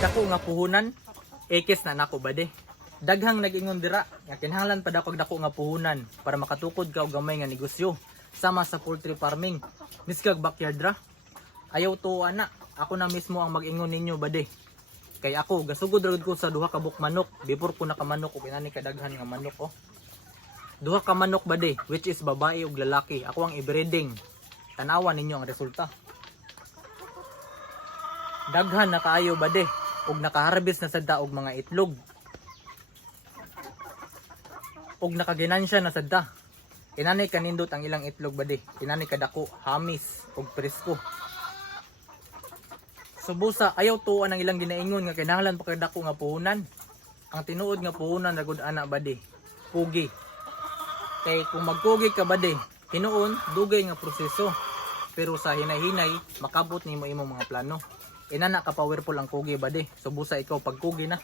dako nga puhunan, ekes na nako bade. Daghang nag-ingon dira nga kinahanglan pa dako nga puhunan para makatukod ka og gamay nga negosyo sama sa poultry farming. Miskag backyard ra. Ayaw to ana, ako na mismo ang mag-ingon ninyo bade. Kay ako gasugod ra ko sa duha ka buk manok before ko nakamanok og inani kadaghan nga manok oh. Duha ka manok bade, which is babae ug lalaki. Ako ang i-breeding. Tanawan ninyo ang resulta. Daghan na kaayo bade ug nakaharvest na sadta og mga itlog. Ug nakaginansya na sadta. Inani kanindot ang ilang itlog bade. Inani kadako, hamis ug presko. Subusa ayaw tuwa ang ilang ginaingon nga kinahanglan pa kadako nga puhunan. Ang tinuod nga puhunan ra gud ana bade. Pugi. Kay kung magpugi ka bade, hinuon dugay nga proseso. Pero sa hinay-hinay makabot nimo imong mga plano. Inana ka powerful ang kugi bade. Subusa ikaw pagkugi na.